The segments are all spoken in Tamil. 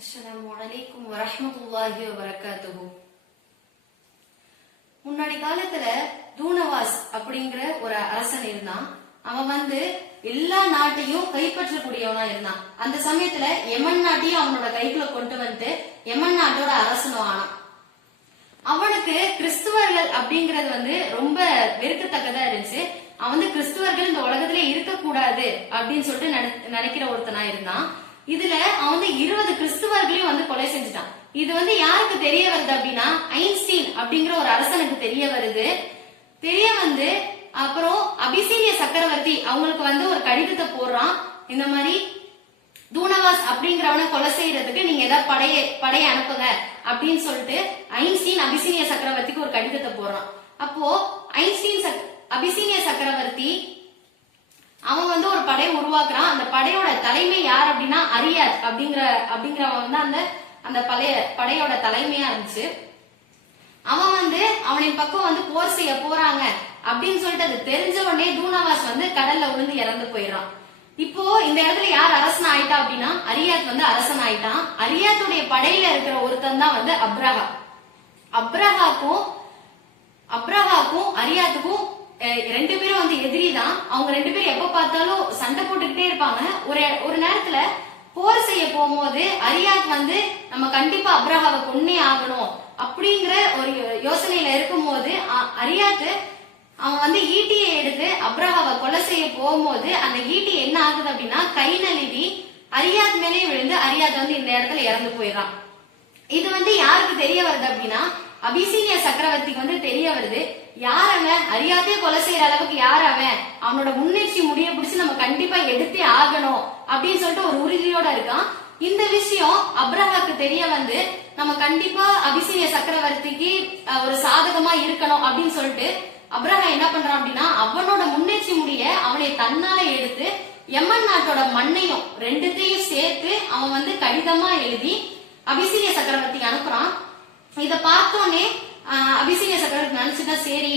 அஸ்ஸலாமு அலைக்கும் வரஹ்மத்துல்லாஹி வபரகாத்துஹு. முன்னாடி காலத்துல தூனவாஸ் அப்படிங்கிற ஒரு அரசன் இருந்தான். அவன் வந்து எல்லா நாட்டையும் கைப்பற்றக்கூடியவனா இருந்தான். அந்த சமயத்துல எமன் நாட்டையும் அவனோட கைக்குள்ள கொண்டு வந்து எமன் நாட்டோட அரசனும் ஆனான். அவனுக்கு கிறிஸ்துவர்கள் அப்படிங்கறது வந்து ரொம்ப வெறுக்கத்தக்கதா இருந்துச்சு. அவன் வந்து கிறிஸ்துவர்கள் இந்த உலகத்திலே இருக்கக்கூடாது அப்படின்னு சொல்லிட்டு நினைக்கிற ஒருத்தனா இருந்தான். இதுல அவன் வந்து இருபது கிறிஸ்துவர்களையும் வந்து கொலை செஞ்சுட்டான். இது வந்து யாருக்கு தெரிய வருது அப்படின்னா ஐன்ஸ்டீன் அப்படிங்கிற ஒரு அரசனுக்கு தெரிய வருது. தெரிய வந்து அப்புறம் அபிசீனிய சக்கரவர்த்தி அவங்களுக்கு வந்து ஒரு கடிதத்தை போடுறான். இந்த மாதிரி தூனவாஸ் அப்படிங்கிறவனை கொலை செய்யறதுக்கு நீங்க ஏதாவது படைய படைய அனுப்புங்க அப்படின்னு சொல்லிட்டு ஐன்ஸ்டீன் அபிசீனிய சக்கரவர்த்திக்கு ஒரு கடிதத்தை போடுறான். அப்போ ஐன்ஸ்டீன் சக்- அபிசீனிய சக்கரவர்த்தி அவன் வந்து ஒரு படையை உருவாக்குறான். அந்த படையோட தலைமை யார் அப்படின்னா அரியாத் அப்படிங்கிற அப்படிங்கிறவன் வந்து அந்த அந்த பழைய படையோட தலைமையா இருந்துச்சு. அவன் வந்து அவனின் பக்கம் வந்து போர் செய்ய போறாங்க அப்படின்னு சொல்லிட்டு அது தெரிஞ்ச உடனே தூனாவாஸ் வந்து கடல்ல விழுந்து இறந்து போயிடுறான். இப்போ இந்த இடத்துல யார் அரசன் ஆயிட்டா அப்படின்னா அரியாத் வந்து அரசன் ஆயிட்டான். அரியாத்துடைய படையில இருக்கிற ஒருத்தன் தான் வந்து அப்ரஹா. அப்ரஹாக்கும் அப்ரஹாக்கும் அரியாத்துக்கும் ரெண்டு பேரும் வந்து எதிரி தான். அவங்க ரெண்டு பேரும் எப்ப பார்த்தாலும் சண்டை போட்டுக்கிட்டே இருப்பாங்க. ஒரு ஒரு நேரத்துல போர் செய்ய போகும்போது அரியாத் வந்து நம்ம கண்டிப்பா அப்ரஹாவை கொன்னே ஆகணும் அப்படிங்கிற ஒரு யோசனையில இருக்கும்போது அ- அரியாத்து அவன் வந்து ஈட்டியை எடுத்து அப்ரஹாவை கொலை செய்ய போகும்போது அந்த ஈட்டி என்ன ஆகுது அப்படின்னா கை நழுவி அரியாத் மேலே விழுந்து அரியாத் வந்து இந்த இடத்துல இறந்து போயிடறான். இது வந்து யாருக்கு தெரிய வருது அப்படின்னா அபிசீனிய சக்கரவர்த்திக்கு வந்து தெரிய வருது. யார் அவன்? அறியாதே கொலை செய்யற அளவுக்கு யார் அவன்? அவனோட முன்னேற்றி முடிய பிடிச்சு நம்ம கண்டிப்பா எடுத்தே ஆகணும் அப்படின்னு சொல்லிட்டு ஒரு உறுதியோட இருக்கான். இந்த விஷயம் அப்ரஹாக்கு தெரிய வந்து நம்ம கண்டிப்பா அபிசீனிய சக்கரவர்த்திக்கு ஒரு சாதகமா இருக்கணும் அப்படின்னு சொல்லிட்டு அப்ரஹா என்ன பண்றான் அப்படின்னா அவனோட முன்னேற்றி முடிய அவனை தன்னால எடுத்து யமன் நாட்டோட மண்ணையும் ரெண்டுத்தையும் சேர்த்து அவன் வந்து கடிதமா எழுதி அபிசீனிய சக்கரவர்த்திக்கு அனுப்புறான். இத பார்த்தோன்னே ஆஹ், அபிசீனிய சக்கரவர்த்தி நினைச்சுட்டா சரி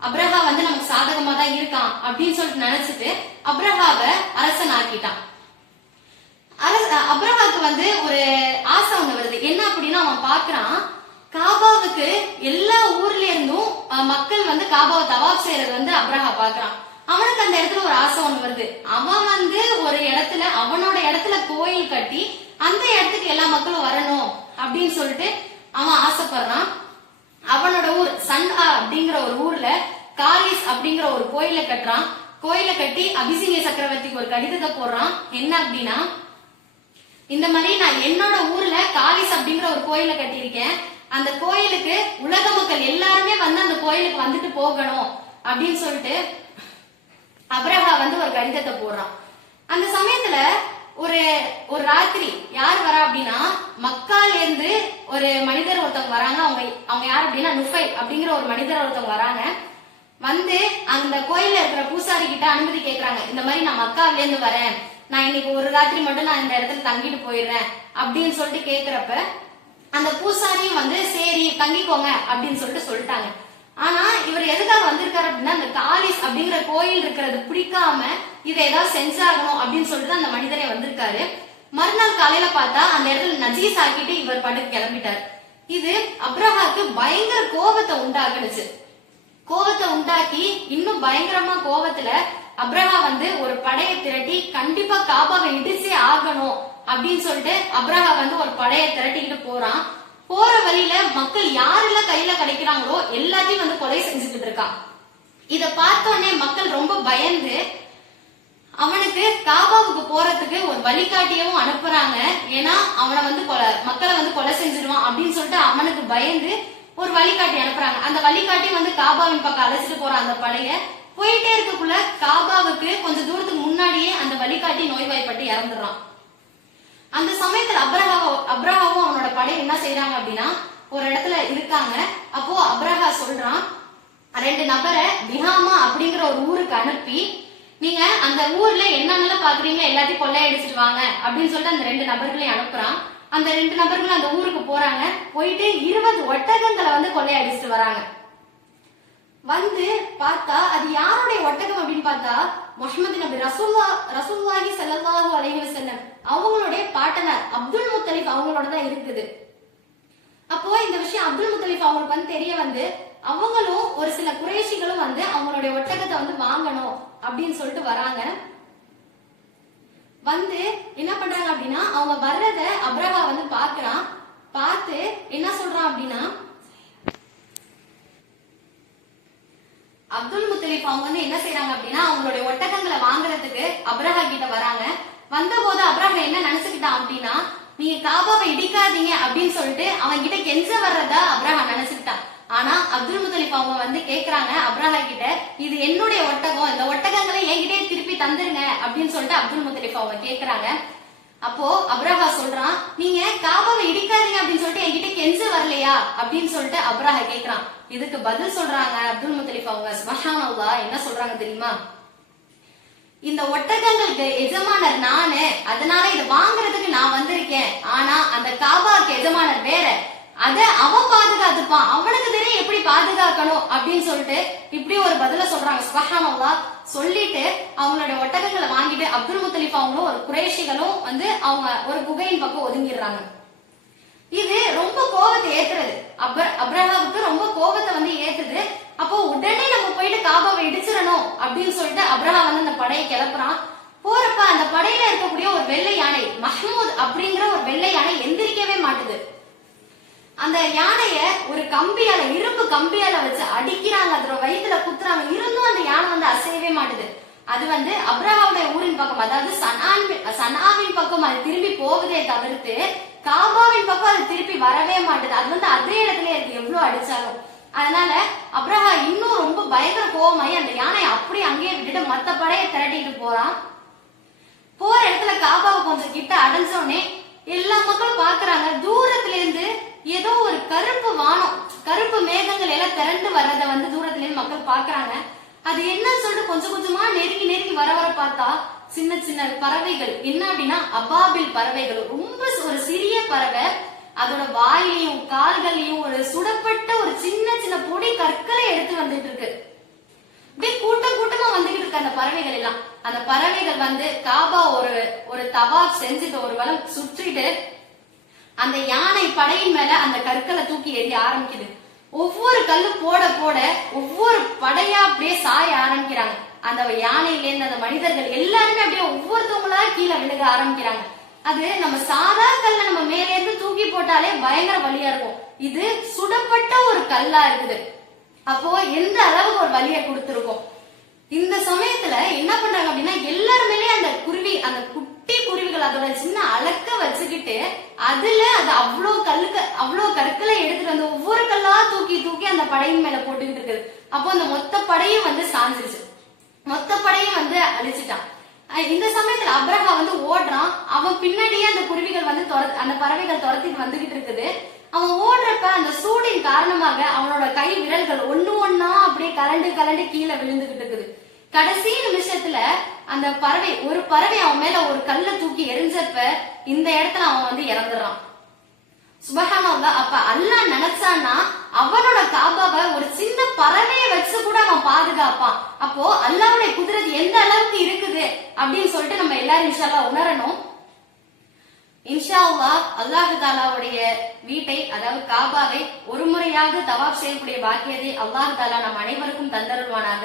அப்ரஹா வந்து நமக்கு சாதகமா தான் இருக்கான் அப்படின்னு சொல்லிட்டு நினைச்சிட்டு அப்ரஹாவை அரசன் ஆக்கிட்டான். அரச அப்ரஹாக்கு வந்து ஒரு ஆசை ஒண்ணு வருது. என்ன அப்படின்னா அவன் பாக்குறான் காபாவுக்கு எல்லா ஊர்ல இருந்தும் மக்கள் வந்து காபாவை தவாப் செய்யறது வந்து அப்ரஹா பாக்குறான் அவனுக்கு அந்த இடத்துல ஒரு ஆசை ஒண்ணு வருது. அவன் வந்து ஒரு இடத்துல அவனோட இடத்துல கோயில் கட்டி அந்த இடத்துக்கு எல்லா மக்களும் வரணும் அப்படின்னு சொல்லிட்டு ஆசைப்படுறான் அவனோட ஊர் சண்டா அப்படிங்கிற ஒரு ஊர்ல காரிஸ் அப்படிங்கிற ஒரு கோயில கட்டுறான். கோயில கட்டி அபிசிங்க சக்கரவர்த்திக்கு ஒரு கடிதத்தை போடுறான். என்ன அப்படின்னா இந்த மாதிரி நான் என்னோட ஊர்ல காரிஸ் அப்படிங்கிற ஒரு கோயில கட்டியிருக்கேன். அந்த கோயிலுக்கு உலக மக்கள் எல்லாருமே வந்து அந்த கோயிலுக்கு வந்துட்டு போகணும் அப்படின்னு சொல்லிட்டு அப்ரஹா வந்து ஒரு கடிதத்தை போடுறான். அந்த சமயத்துல ஒரு ஒரு ராத்திரி யார் வரா அப்படின்னா மக்கால இருந்து ஒரு மனிதர் ஒருத்தவங்க வராங்க. அவங்க அவங்க யார் அப்படின்னா நுஃபை அப்படிங்கிற ஒரு மனிதர் ஒருத்தவங்க வராங்க. வந்து அந்த கோயில இருக்கிற பூசாரி கிட்ட அனுமதி கேக்குறாங்க. இந்த மாதிரி நான் மக்காவில இருந்து வரேன். நான் இன்னைக்கு ஒரு ராத்திரி மட்டும் நான் இந்த இடத்துல தங்கிட்டு போயிடுறேன் அப்படின்னு சொல்லிட்டு கேக்குறப்ப அந்த பூசாரியும் வந்து சரி தங்கிக்கோங்க அப்படின்னு சொல்லிட்டு சொல்லிட்டாங்க. ஆனா இவர் எதுக்காக வந்திருக்காரு அப்படின்னா அந்த காலிஸ் அப்படிங்கிற கோயில் இருக்கிறது பிடிக்காம இதை ஏதாவது செஞ்சாகணும் அப்படின்னு சொல்லிட்டு அந்த மனிதனே வந்திருக்காரு. மறுநாள் காலையில பார்த்தா அந்த இடத்துல நஜீஸ் ஆக்கிட்டு இவர் பாட்டுக்கு கிளம்பிட்டார். இது அப்ரஹாக்கு பயங்கர கோபத்தை உண்டாக்குனுச்சு. கோபத்தை உண்டாக்கி இன்னும் பயங்கரமா கோவத்துல அப்ரஹா வந்து ஒரு படையை திரட்டி கண்டிப்பா காபாவை இடிச்சே ஆகணும் அப்படின்னு சொல்லிட்டு அப்ரஹா வந்து ஒரு படையை திரட்டிக்கிட்டு போறான். போற வழியில மக்கள் யாரெல்லாம் கையில கிடைக்கிறாங்களோ எல்லாத்தையும் வந்து கொலை செஞ்சுக்கிட்டு இருக்கான் இத பார்த்தோன்னே மக்கள் ரொம்ப பயந்து அவனுக்கு காபாவுக்கு போறதுக்கு ஒரு வழிகாட்டியவும் அனுப்புறாங்க. ஏன்னா அவனை வந்து கொலை மக்களை வந்து கொலை செஞ்சிருவான் அப்படின்னு சொல்லிட்டு அவனுக்கு பயந்து ஒரு வழிகாட்டி அனுப்புறாங்க. அந்த வழிகாட்டி வந்து காபாவின் பக்கம் அழைச்சிட்டு போற அந்த படைய போயிட்டே இருக்கக்குள்ள காபாவுக்கு கொஞ்சம் தூரத்துக்கு முன்னாடியே அந்த வழிகாட்டி நோய்வாய்ப்பட்டு இறந்துடுறான். அந்த சமயத்துல அப்ரஹாவோ அப்ரஹாவோ அவனோட என்ன செய்யறாங்க அப்படின்னா ஒரு இடத்துல இருக்காங்க. அப்போ அப்ரஹா சொல்றான் ரெண்டு நபரை பிஹாமா அப்படிங்கிற ஒரு ஊருக்கு அனுப்பி நீங்க அந்த ஊர்ல என்னென்னலாம் பாக்குறீங்க எல்லாத்தையும் கொள்ளையடிச்சிட்டு வாங்க அப்படின்னு சொல்லிட்டு அந்த ரெண்டு நபர்களையும் அனுப்புறான். அந்த ரெண்டு நபர்களும் அந்த ஊருக்கு போறாங்க. போயிட்டு இருபது ஒட்டகங்களை வந்து கொள்ளையடிச்சிட்டு வராங்க. வந்து பார்த்தா அது யாருடைய ஒட்டகம் அப்படின்னு பார்த்தா முஹம்மது நபி ரசூல்லா ரசூல்லாஹி ஸல்லல்லாஹு அலைஹி செல்லம் அவங்களுடைய பாட்டனார் அப்துல் முத்தலிஃப் அவங்களோட தான் இருக்குது. அப்போ இந்த விஷயம் அப்துல் முத்தலிஃப் அவங்களுக்கு வந்து தெரிய வந்து அவங்களும் ஒரு சில குறைஷிகளும் வந்து அவங்களுடைய ஒட்டகத்தை வந்து வாங்கணும் அப்படின்னு சொல்லிட்டு வராங்க. வந்து என்ன பண்றாங்க அப்படின்னா அவங்க வர்றத அப்ரஹா வந்து பாக்குறான் பார்த்து என்ன சொல்றான் அப்படின்னா அப்துல் முத்தலிப் அவங்க வந்து என்ன செய்யறாங்க அப்படின்னா அவங்களுடைய ஒட்டகங்களை வாங்குறதுக்கு அப்ரஹா கிட்ட வராங்க. வந்த போது அப்ரஹா என்ன நினைச்சுக்கிட்டான் அப்படின்னா நீங்க காபாவை இடிக்காதீங்க அப்படின்னு சொல்லிட்டு அவன் கிட்ட கெஞ்ச வர்றதா அப்ரஹா நினைச்சுக்கிட்டான். ஆனா அப்துல் முத்தலிப் அவங்க வந்து கேக்குறாங்க அப்ரஹா கிட்ட இது என்னுடைய ஒட்டகம் இந்த ஒட்டகங்களை என்கிட்டயே திருப்பி தந்துருங்க அப்படின்னு சொல்லிட்டு அப்துல் முத்தலிப் அவங்க கேக்குறாங்க. அப்போ அப்ரஹா சொல்றான் நீங்க காபாவை இடிக்காதீங்க அப்படின்னு சொல்லிட்டு என்கிட்ட கெஞ்சு வரலையா? அப்படின்னு சொல்லிட்டு அப்ரஹா கேக்குறான். இதுக்கு பதில் சொல்றாங்க அப்துல் முத்தலிஃப் அவங்க. சுபஹானல்லா என்ன சொல்றாங்க தெரியுமா? இந்த ஒட்டகங்களுக்கு எஜமானர் நானு அதனால இதை வாங்குறதுக்கு நான் வந்திருக்கேன். ஆனா அந்த காபாவுக்கு எஜமானர் வேற. அத அவன் பாதுகாத்துப்பான். அவனுக்கு தெரியும் எப்படி பாதுகாக்கணும்? அப்படின்னு சொல்லிட்டு இப்படி ஒரு பதில சொல்றாங்க. சுபஹானல்லா சொல்லிட்டு அவங்களோட ஒட்டகங்களை வாங்கிட்டு அப்துல் முத்தலிப் அவங்களும் ஒரு குறைஷிகளும் வந்து அவங்க ஒரு குகையின் பக்கம் ஒதுங்கிடுறாங்க. இது ரொம்ப கோபத்தை ஏத்துறது. அப்ர அப்ரஹாவுக்கு ரொம்ப கோபத்தை வந்து ஏத்துது. அப்போ உடனே நம்ம போயிட்டு காபாவை இடிச்சிடணும் அப்படின்னு சொல்லிட்டு அப்ரஹா வந்து அந்த படையை கிளப்புறான். போறப்ப அந்த படையில இருக்கக்கூடிய ஒரு வெள்ளை யானை மஹ்மூத் அப்படிங்கிற ஒரு வெள்ளை யானை எந்திரிக்கவே மாட்டுது. அந்த யானைய ஒரு கம்பியால இரும்பு கம்பியால வச்சு அடிக்கிறாங்க. அதோட வயிற்றுல குத்துறாங்க. இருந்தும் அந்த யானை வந்து அசையவே மாட்டுது. அது வந்து அப்ரஹாவுடைய ஊரின் பக்கம் அதாவது சனான் சனாவின் பக்கம் அது திரும்பி போகுதே தவிர்த்து காபாவின் பக்கம் அது திருப்பி வரவே மாட்டுது. அது வந்து அதே இடத்துல இருக்கு. எவ்வளவு அடிச்சாலும். அதனால அப்ரஹா இன்னும் ரொம்ப பயங்கர கோவமாயி அந்த யானையை அப்படியே அங்கேயே விட்டுட்டு மத்த படையை திரட்டிட்டு போறான். போற இடத்துல காபாவை கொஞ்சம் கிட்ட அடைஞ்சோடனே எல்லா மக்களும் பாக்குறாங்க தூரத்துல இருந்து ஏதோ ஒரு கருப்பு வானம் கருப்பு மேகங்கள் எல்லாம் திரண்டு வர்றத வந்து தூரத்துல இருந்து மக்கள் பாக்குறாங்க அது என்னன்னு சொல்லிட்டு கொஞ்சம் கொஞ்சமா நெருங்கி நெருங்கி வர வர பார்த்தா சின்ன சின்ன பறவைகள். என்ன அப்படின்னா அபாபில் பறவைகள். ரொம்ப ஒரு சிறிய பறவை. அதோட வாயிலையும் கால்கள்லையும் ஒரு சுடப்பட்ட ஒரு சின்ன சின்ன பொடி கற்களை எடுத்து வந்துட்டு இருக்கு. அப்படியே கூட்டம் கூட்டமா வந்துகிட்டு இருக்கு அந்த பறவைகள் எல்லாம். அந்த பறவைகள் வந்து காபா ஒரு ஒரு தவா செஞ்சுட்டு ஒரு வளம் சுற்றிட்டு அந்த யானை படையின் மேல அந்த கற்களை தூக்கி எறிய ஆரம்பிக்குது. ஒவ்வொரு கல்லு போட போட ஒவ்வொரு படையா அப்படியே சாய ஆரம்பிக்கிறாங்க. அந்த யானையிலேருந்து அந்த மனிதர்கள் எல்லாருமே அப்படியே ஒவ்வொருத்தவங்களா கீழே விழுக ஆரம்பிக்கிறாங்க. அது நம்ம சாதா கல்ல நம்ம மேல இருந்து தூக்கி போட்டாலே பயங்கர வலியா இருக்கும். இது சுடப்பட்ட ஒரு கல்லா இருக்குது. அப்போ எந்த அளவுக்கு ஒரு வலியை கொடுத்துருக்கோம்? இந்த சமயத்துல என்ன பண்றாங்க அப்படின்னா எல்லாருமே அந்த குருவி அந்த குட்டி குருவிகள் அதோட சின்ன அலக்க வச்சுக்கிட்டு அதுல அது அவ்வளோ கல்லுக்கு அவ்வளோ கற்களை எடுத்துட்டு வந்து ஒவ்வொரு கல்லா தூக்கி தூக்கி அந்த படையின் மேல போட்டுக்கிட்டு இருக்குது. அப்போ அந்த மொத்த படையும் வந்து சாஞ்சிருச்சு. மொத்த படையும் வந்து அழிச்சிட்டான். இந்த சமயத்துல அப்ரஹா வந்து ஓடுறான். அவன் பின்னாடியே அந்த குருவிகள் வந்து அந்த பறவைகள் துரத்திட்டு வந்துகிட்டு இருக்குது. அவன் ஓடுறப்ப அந்த சூடின் காரணமாக அவனோட கை விரல்கள் ஒண்ணு ஒன்னா அப்படியே கலண்டு கலண்டு கீழே விழுந்துகிட்டு இருக்குது. கடைசி நிமிஷத்துல அந்த பறவை ஒரு பறவை அவன் மேல ஒரு கல்ல தூக்கி எரிஞ்சப்ப இந்த இடத்துல அவன் வந்து இறந்துடுறான். சுபஹானல்லா அப்ப அல்லாஹ் நினைச்சான்னா அவனோட காபாவை ஒரு சின்ன பறவையை வச்சு கூட அவன் பாதுகாப்பான். அப்போ அல்லாவுடைய குதிரது எந்த அளவுக்கு இருக்குது அப்படின்னு சொல்லிட்டு நம்ம எல்லாரும் இன்ஷால்லா உணரணும். இன்ஷா அல்லாஹ் தாலாவுடைய வீட்டை அதாவது காபாவை ஒரு முறையாக தவாப் செய்யக்கூடிய பாக்கியத்தை அல்லாஹ் தாலா நம் அனைவருக்கும் தந்தருள்வானாக.